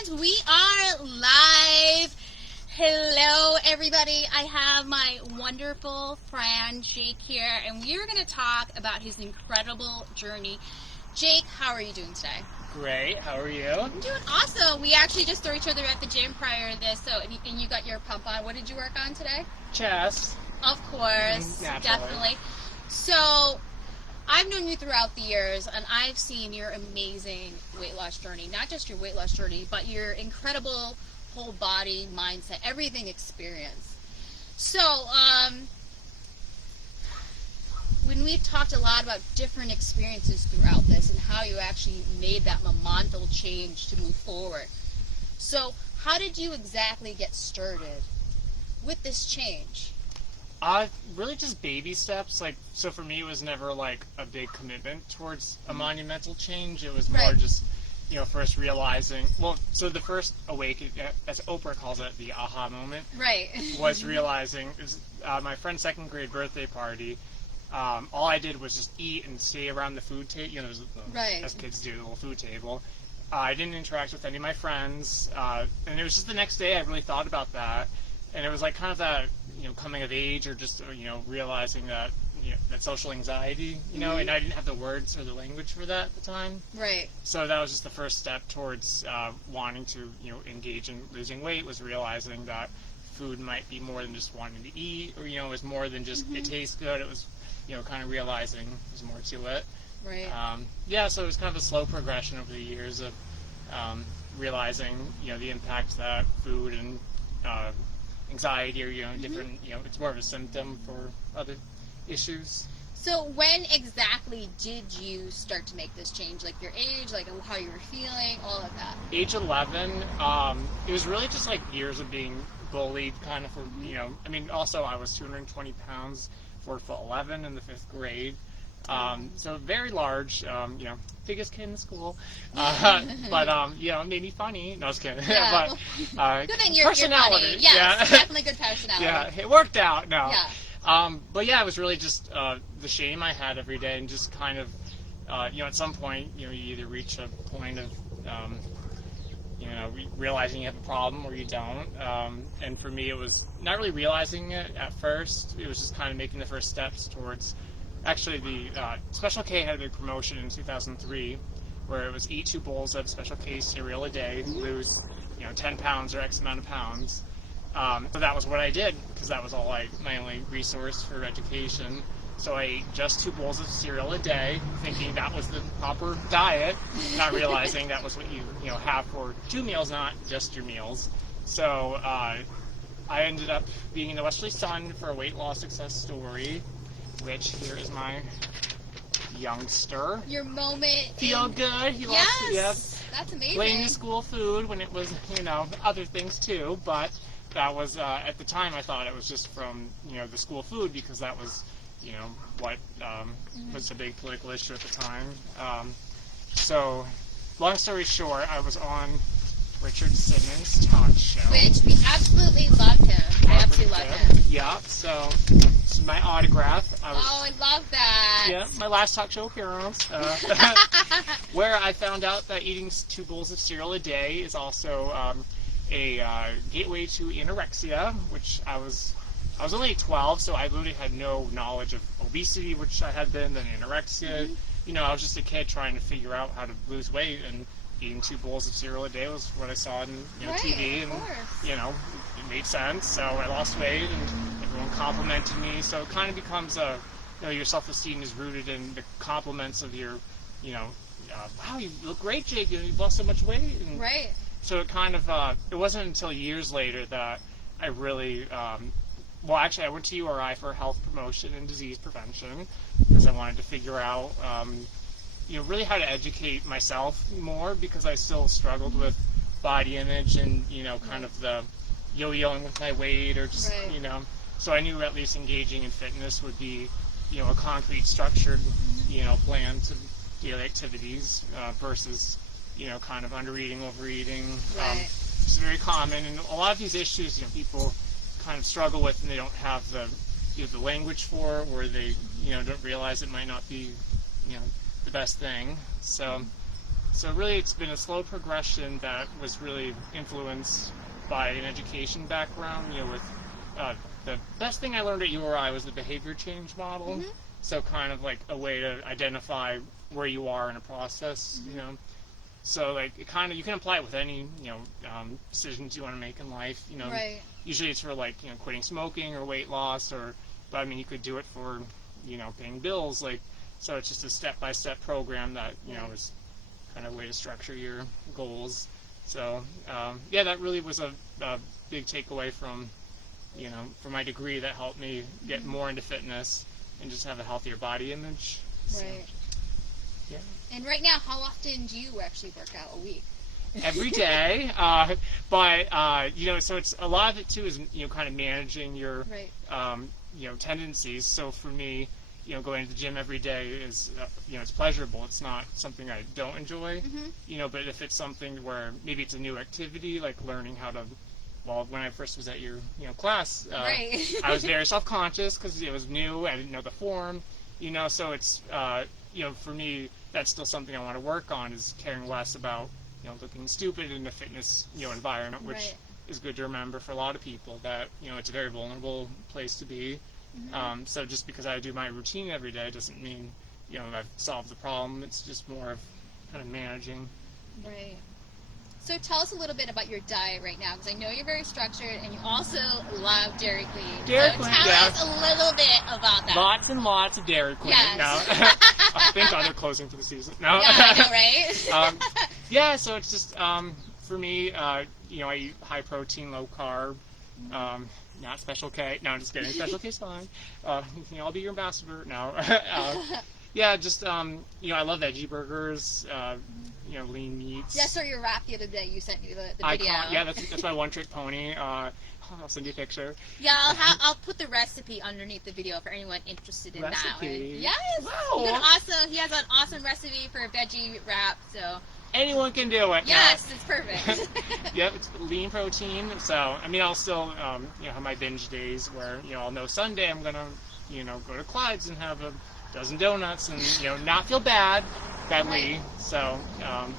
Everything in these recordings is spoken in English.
friends, we are live. Hello, everybody. I have my wonderful friend Jake here, and we are going to talk about his incredible journey. Jake, how are you doing today? Great. How are you? I'm doing awesome. We actually just saw each other at the gym prior to this, and you got your pump on. What did you work on today? Chest. Of course, definitely. So, I've known you throughout the years, and I've seen your amazing weight loss journey. Not just your weight loss journey, but your incredible whole body, mindset, everything experience. So, when we've talked a lot about different experiences throughout this and how you actually made that monumental change to move forward. So, how did you exactly get started with this change? Really just baby steps. So for me, it was never like a big commitment towards a monumental change. It was more just, first realizing. Well, so the first awakening, as Oprah calls it, the aha moment, was realizing. It was my friend's second grade birthday party. All I did was just eat and stay around the food table. As kids do, the little food table. I didn't interact with any of my friends, and it was just the next day I really thought about that. And it was like kind of that, coming of age, or just, realizing that, that social anxiety, and I didn't have the words or the language for that at the time. Right. So that was just the first step towards wanting to, engage in losing weight, was realizing that food might be more than just wanting to eat, or, it was more than just it tastes good. It was, kind of realizing there's more to it. Right. So it was kind of a slow progression over the years of realizing, the impact that food and anxiety, or different, it's more of a symptom for other issues. So when exactly did you start to make this change? Like your age, like how you were feeling, all of that? Age 11, it was really just like years of being bullied, kind of, for, also I was 220 pounds, 4'11" in the 5th grade. So very large, biggest kid in the school, but it made me funny. No, I was kidding. Yeah. But good thing you're personality. You're funny. Yes, definitely good personality. Yeah, it worked out. No. Yeah. But yeah, it was really just the shame I had every day, and just kind of, at some point, you either reach a point of, realizing you have a problem or you don't. And for me, it was not really realizing it at first. It was just kind of making the first steps towards. Actually, the Special K had a big promotion in 2003 where it was eat 2 bowls of Special K cereal a day, lose 10 pounds or X amount of pounds. So that was what I did, because that was all my only resource for education. So I ate just 2 bowls of cereal a day, thinking that was the proper diet, not realizing that was what you have for 2 meals, not just your meals. So I ended up being in the Westerly Sun for a weight loss success story, which here is my youngster. Your moment. Feel good. He yes. That's amazing. Blame the school food when it was, other things too. But that was, at the time, I thought it was just from, the school food, because that was, what was a big political issue at the time. So, long story short, I was on Richard Simmons' talk show. Which we absolutely loved him. I absolutely love him. Yeah, so this is my autograph. I love that. Yeah, my last talk show appearance. Where I found out that eating 2 bowls of cereal a day is also a gateway to anorexia, which I was only 12, so I literally had no knowledge of obesity, which I had then anorexia. I was just a kid trying to figure out how to lose weight, and eating 2 bowls of cereal a day was what I saw on TV, and it made sense. So I lost weight, and everyone complimented me. So it kind of becomes your self-esteem is rooted in the compliments of your, wow, you look great, Jake. You've lost so much weight. And so it kind of it wasn't until years later that I really. I went to URI for health promotion and disease prevention, because I wanted to figure out. Really how to educate myself more, because I still struggled with body image and, kind of the yo-yoing with my weight, or just, so I knew at least engaging in fitness would be, a concrete, structured, plan to daily activities versus, kind of undereating, overeating. It's very common, and a lot of these issues, people kind of struggle with, and they don't have the, the language for, or they, don't realize it might not be, the best thing. So So really, it's been a slow progression that was really influenced by an education background. With the best thing I learned at URI was the behavior change model. Mm-hmm. So kind of like a way to identify where you are in a process. Mm-hmm. So like it kind of, you can apply it with any decisions you want to make in life. Right. Usually it's for like quitting smoking or weight loss, but I mean you could do it for paying bills. Like, so it's just a step-by-step program that Right. is kind of a way to structure your goals. So yeah, that really was a big takeaway from from my degree that helped me get more into fitness and just have a healthier body image. So, Right. yeah. And right now, how often do you actually work out a week? Every day, but so it's a lot of it too is kind of managing your Right. tendencies. So for me, going to the gym every day is it's pleasurable. It's not something I don't enjoy. Mm-hmm. But if it's something where maybe it's a new activity, like learning how to, well, when I first was at your class, Right. I was very self-conscious because it was new. I didn't know the form. So it's for me, that's still something I want to work on, is caring less about looking stupid in the fitness environment, which Right. is good to remember for a lot of people that it's a very vulnerable place to be. Mm-hmm. So just because I do my routine every day doesn't mean I've solved the problem. It's just more of kind of managing. Right. So tell us a little bit about your diet right now, because I know you're very structured, and you also love Dairy Queen. Dairy so Queen, tell yeah. us a little bit about that. Lots and lots of Dairy Queen. Yes. No. Thank God they're closing for the season. No. Yeah, I know, right? Yeah, so it's just for me, I eat high protein, low carb, not Special K. No, I'm just kidding. Special K's fine. I'll be your ambassador. No. Yeah, just I love veggie burgers. Lean meats. Yeah, I saw your wrap the other day. You sent me the video. Icon. Yeah, that's my one-trick pony. I'll send you a picture. Yeah, I'll put the recipe underneath the video for anyone interested in that one. Recipe? Yes. Wow. He has an awesome recipe for a veggie wrap. So Anyone can do it. yes, it's perfect. Yep, it's lean protein. So I mean, I'll still have my binge days where I'll know Sunday I'm gonna go to Clyde's and have a dozen donuts and not feel badly. Right. So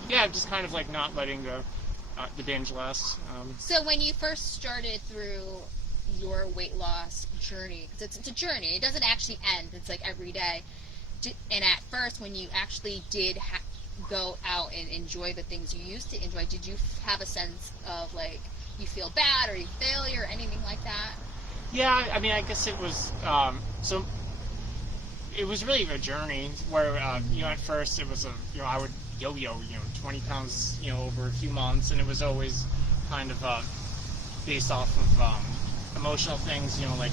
yeah, just kind of like not letting the binge last. So when you first started through your weight loss journey, because it's a journey, it doesn't actually end. It's like every day. And at first, when you actually did go out and enjoy the things you used to enjoy, did you have a sense of like you feel bad or you failure or anything like that? Yeah, I mean, I guess it was so. It was really a journey where at first it was I would yo-yo 20 pounds over a few months, and it was always kind of based off of emotional things, like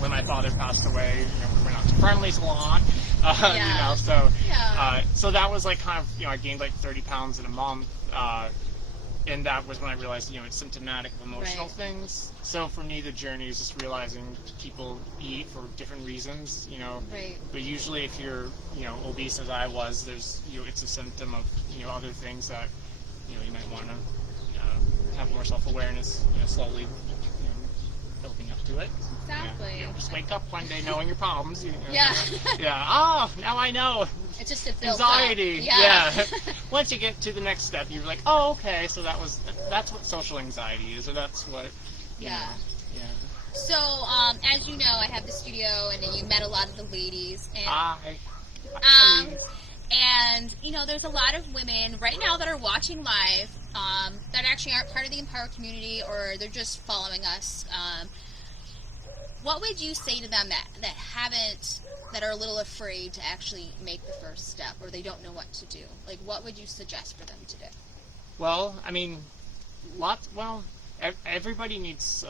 when my father passed away, we went out to Friendly's a lot, Yeah. so Yeah. so that was like kind of I gained like 30 pounds in a month, and that was when I realized it's symptomatic of emotional Right. things. So for me, the journey is just realizing people eat for different reasons, Right. but usually if you're obese as I was, there's it's a symptom of other things that you might want to have more self-awareness, slowly building up to it. Exactly. Just wake up one day knowing your problems. Yeah. Yeah. Oh, now I know. It's just a build Anxiety. up. Yeah. Once you get to the next step, you're like, oh, okay. So that's what social anxiety is, or that's what. Yeah. Yeah. So, as you know, I have the studio, and then you met a lot of the ladies, and and there's a lot of women right now that are watching live that actually aren't part of the Empower community, or they're just following us. What would you say to them that are a little afraid to actually make the first step, or they don't know what to do? Like, what would you suggest for them to do? Well, I mean, everybody needs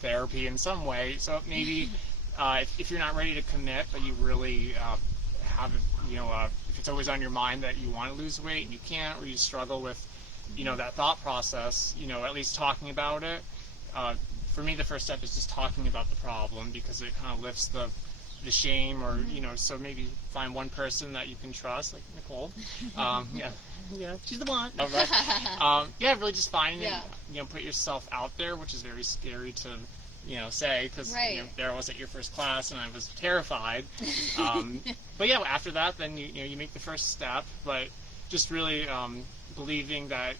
therapy in some way. So maybe if you're not ready to commit, but you really have if it's always on your mind that you want to lose weight and you can't, or you struggle with that thought process, at least talking about it. For me, the first step is just talking about the problem, because it kind of lifts the shame, or so maybe find one person that you can trust, like Nicole. Yeah, she's the one. Yeah, really just finding it, put yourself out there, which is very scary to say, because Right. there I was at your first class and I was terrified. But yeah, after that, then you make the first step. But just really believing that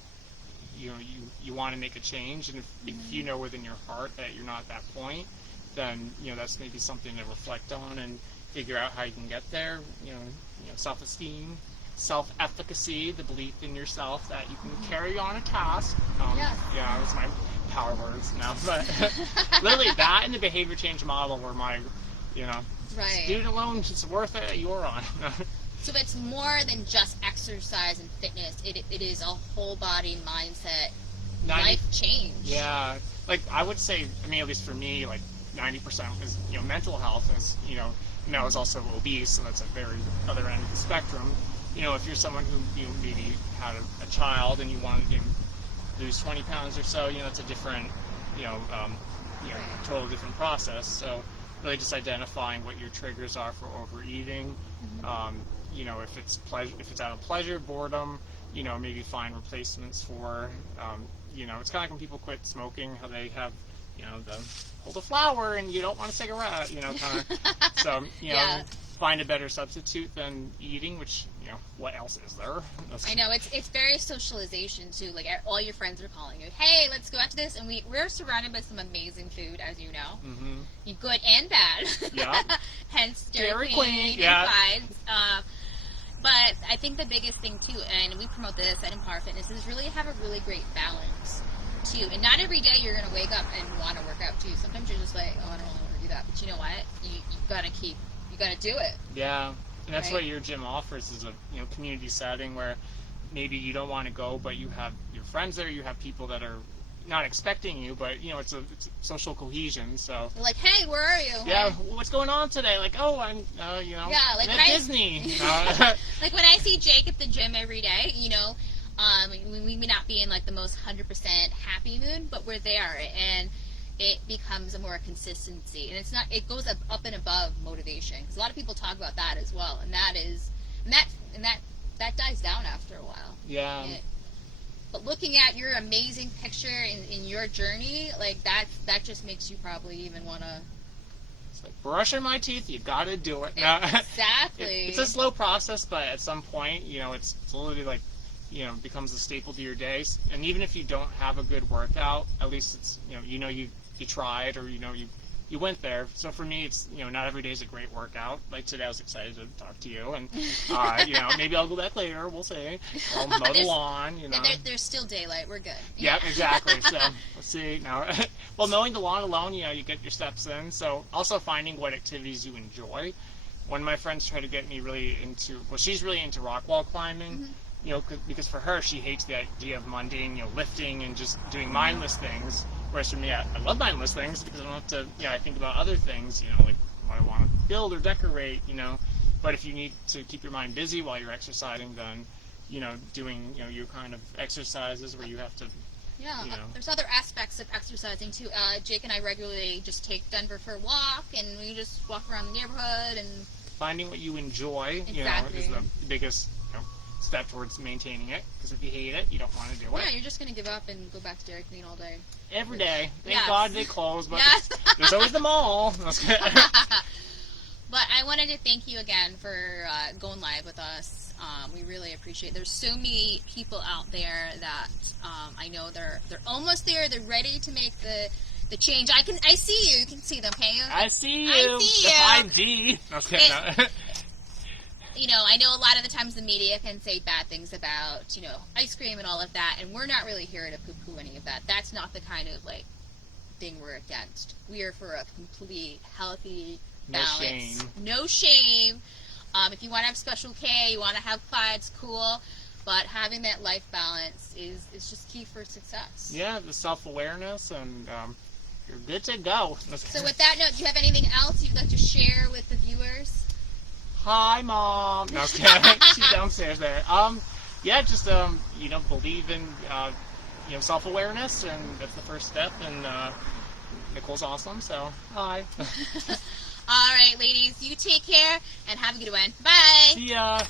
you want to make a change, and if you know within your heart that you're not at that point, then that's maybe something to reflect on and figure out how you can get there. Self-esteem, self-efficacy, the belief in yourself that you can carry on a task. Yeah, that's my power words now, but literally that and the behavior change model were my, right. Student loan, it's worth it. You're on. So it's more than just exercise and fitness. It is a whole body mindset, life change. Yeah, like I would say, at least for me, like 90% is mental health. As I was also obese, so that's a very other end of the spectrum. If you're someone who maybe had a child and you want to lose 20 pounds or so, it's a different total different process. So really just identifying what your triggers are for overeating. If it's pleasure, if it's out of pleasure, boredom, maybe find replacements for, it's kind of like when people quit smoking, how they have, hold a flower and you don't want a cigarette, kind of. So, find a better substitute than eating, which, what else is there? I know, it's very socialization too. Like all your friends are calling you, hey, let's go out to this, and we're surrounded by some amazing food, as you know. Good and bad. Yeah. Hence Dairy Queen yeah. and sides. But I think the biggest thing too, and we promote this at Empower Fitness, is really have a really great balance too. And not every day you're going to wake up and want to work out too. Sometimes you're just like, oh, I don't really want to do that. But you know what? You got to do it. Yeah. And that's what your gym offers, is a community setting where maybe you don't want to go, but you have your friends there, you have people that are not expecting you, but it's a social cohesion. So they're like, hey, where are you? Yeah, what's going on today? Like, oh, I'm yeah, like at Disney. Like when I see Jake at the gym every day, we may not be in like the most 100% happy mood, but we're there, and it becomes a more consistency, and it goes up and above motivation, because a lot of people talk about that as well, and that dies down after a while. Yeah. But looking at your amazing picture in your journey, like that just makes you probably even want to. It's like brushing my teeth. You got to do it. Exactly. It's a slow process, but at some point, it's literally like, becomes a staple to your days. And even if you don't have a good workout, at least it's you tried, or you went there. So for me, it's not every day is a great workout. Like today, I was excited to talk to you, and maybe I'll go back later. We'll see. I'll mow the lawn. There's still daylight. We're good. Yeah, exactly. So let's see now. Well, mowing the lawn alone, you get your steps in. So also finding what activities you enjoy. One of my friends tried to get me she's really into rock wall climbing. Because for her, she hates the idea of mundane, lifting and just doing mindless things. Whereas for me, I love mindless things because I don't have to, I think about other things, like what I want to build or decorate, But if you need to keep your mind busy while you're exercising, then, doing, your kind of exercises where you have to, Yeah, there's other aspects of exercising too. Jake and I regularly just take Denver for a walk, and we just walk around the neighborhood and finding what you enjoy, exactly. Is the biggest step towards maintaining it. Because if you hate it, you don't want to do it. Yeah, you're just gonna give up and go back to Dairy Queen all day. Every day. Thank Yes. God they close, but Yes. there's always the mall. But I wanted to thank you again for going live with us. We really appreciate it. There's so many people out there that I know they're almost there. They're ready to make the change. I see you. You can see them, can you? I see you. I see you. The 5D. No, kidding, no. I know a lot of the times the media can say bad things about, ice cream and all of that, and we're not really here to poo-poo any of that. That's not the kind of, thing we're against. We are for a complete, healthy balance. No shame. If you want to have Special K, you want to have Clyde's, cool. But having that life balance is just key for success. Yeah, the self-awareness, and you're good to go. So with that note, do you have anything else you'd like to share with the viewers? Hi, Mom. No, she's downstairs there. Yeah, just believe in self-awareness, and that's the first step. And Nicole's awesome, so hi. All right, ladies, you take care and have a good one. Bye. See ya.